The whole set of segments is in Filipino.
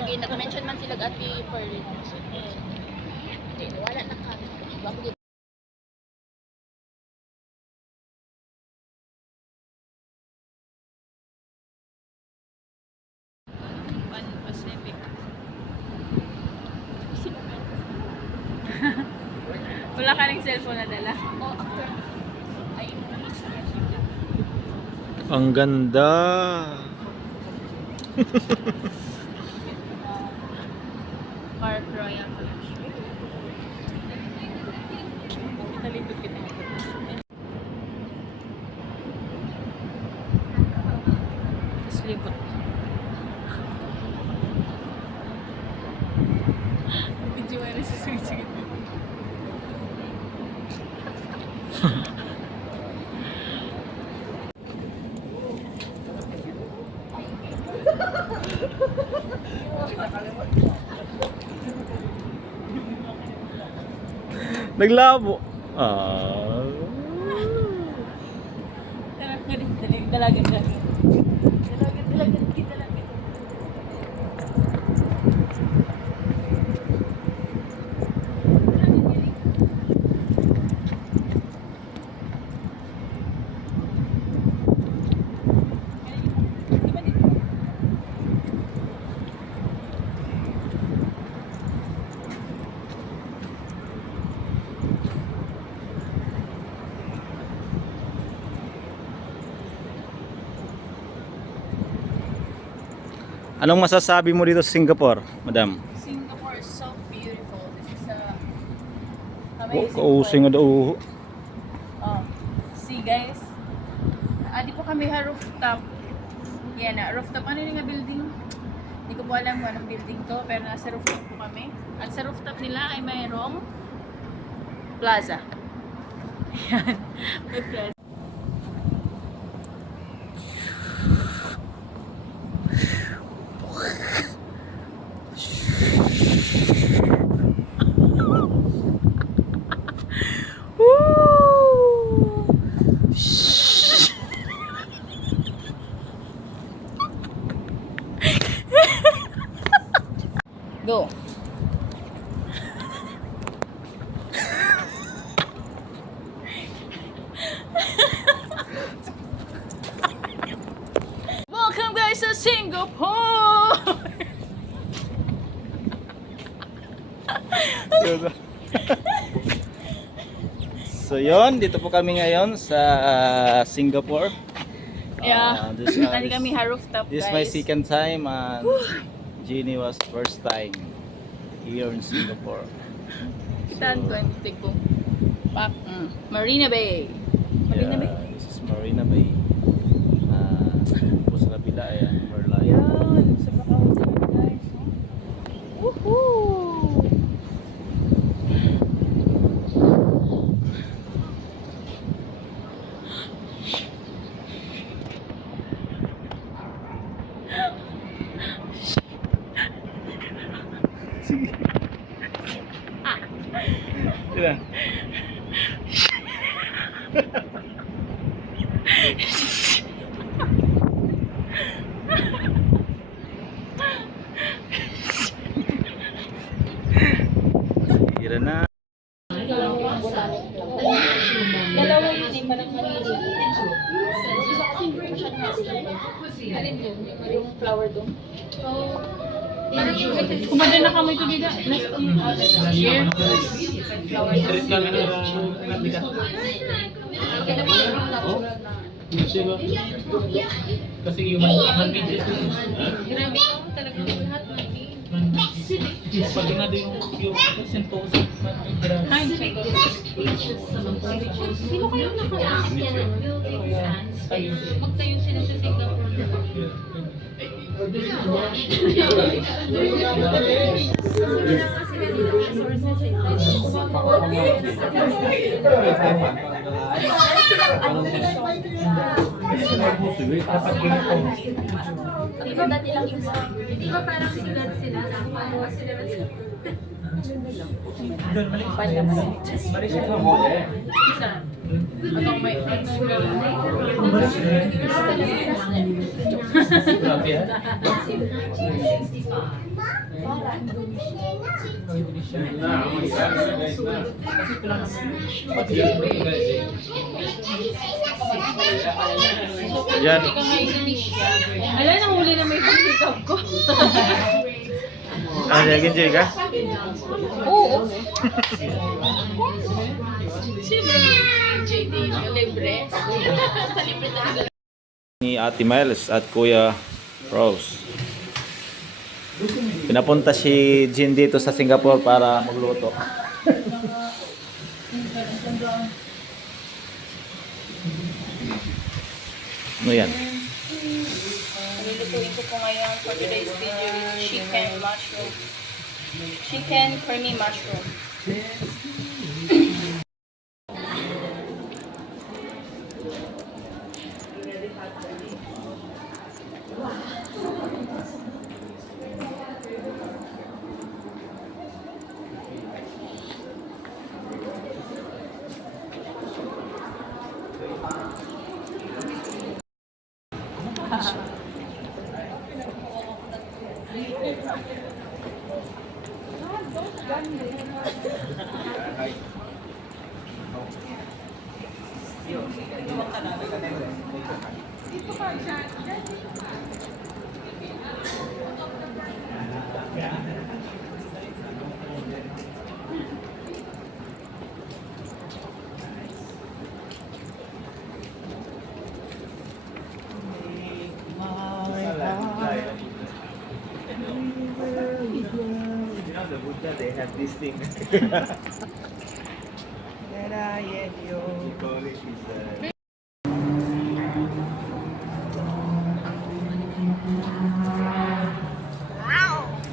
Pagay nag-mention man sila Ate Pearl. Hindi, wala na ka. Pan Pacific. Wala ka ring cellphone na dala? Oh, after. Ay, Ang ganda. Park Royal Collection. Nalipot kita. Tapos lipot. Video na sa sige. Naglabo. Ah. Dalagan. Dalagan. Anong masasabi mo dito sa Singapore, madam? Singapore is so beautiful. This is Oh, amazing. kausing nga daw. Oh, see guys. Di po kami ha rooftop. Yan na, rooftop. Ano yung nga building? Hindi ko po alam kung anong building to, pero nasa rooftop po kami. At sa rooftop nila ay mayroong plaza. Yan, may plaza. Go. Welcome guys to Singapore. So yon, dito po kami ngayon sa Singapore. Yeah. Nandito kami ha rooftop This is guys. my second time and Jeannie was first time here in Singapore. Kitaan ko ang titig ko. Marina Bay. Marina Bay? This is Marina Bay. Po sa kabila ayan, Merlion. Yan, sa Bacau sila guys. Woohoo! Sige. Sila. Kira na. dalawa yun eh, parang manili. Isa kasing version natin. Alin yun? Yung flower dome. Kumada na kami ito dito. Share. Kasi yung mga video Grabe ko, talagang lahat manili. pag nga yung symposium Sino kayo nakaisip yan ng building stands? Magtayo sila sa Singapore. Di ba dati lang yung di ba parang sigat sila na parang sila Atong may yan? Para Indonesia. Indonesia. Kasi ito lang Yan. Ika nga Indonesia. Ala, nahuli na may pangkikap ko. Ano siya, enjoy ka? Oo. Siyempre, JD, libre. Sa libre talaga. Ni Ate Miles at Kuya Rose. Pinapunta si Jin dito sa Singapore para magluto. Ano yan? Nilulutuin ko po ngayon for today's video is chicken mushroom. Chicken creamy mushroom. You know the Buddha, they have this thing.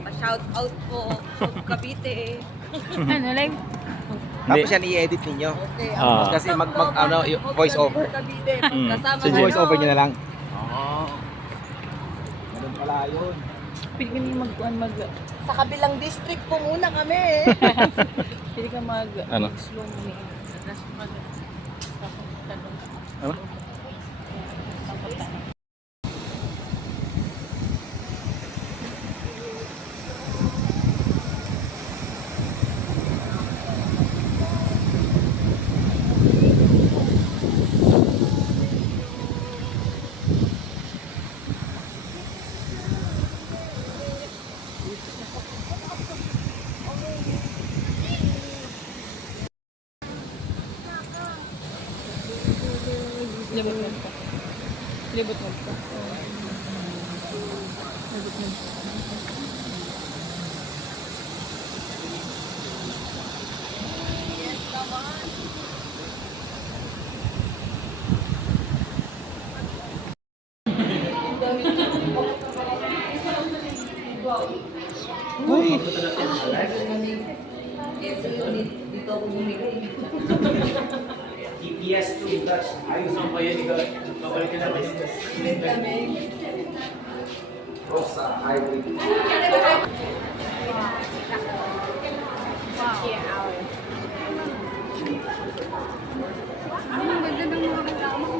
Pa-shout out po sa Cavite. Ano, live? Hindi. Tapos yan i-edit ninyo. Okay, Ah. Kasi voice over. Cavite. Mm. Kasama Sige. ko Voice over nyo na lang. Oo. Ganun pala yun. Pwede kami mag... Sa kabilang district po muna kami. Pwede ka mag... Ano? Slow mo ni... Ano? Libot mo ka. Libot mo ka. Libot mo ka. Dito ako bumigay. EPS to Dutch. Ayos ang kayo ni Babalik na natin. Ulit kami. Rosa, hybrid. Ang ganda ng mga kasama ko.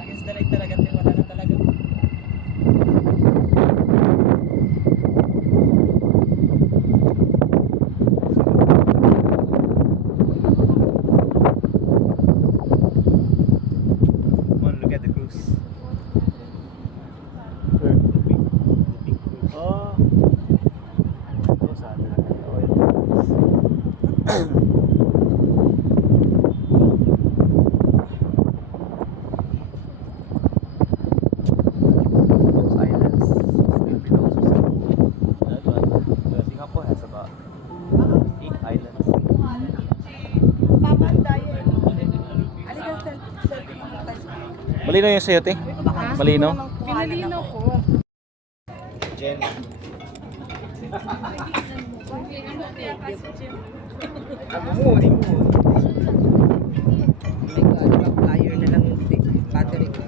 Against the light talaga, te. Wala na talaga. Come on, look at the cruise. Where? The big cruise. Oh. Ito sa atin. Oil cruise. Those islands still below Singapore. That's why Singapore has about 8 islands. Papa, daya. Alikan, selfie mo tayo. Malino yung sayo, te? Malino? Pinalino ko. Jen. Flyer na lang yung battery ko.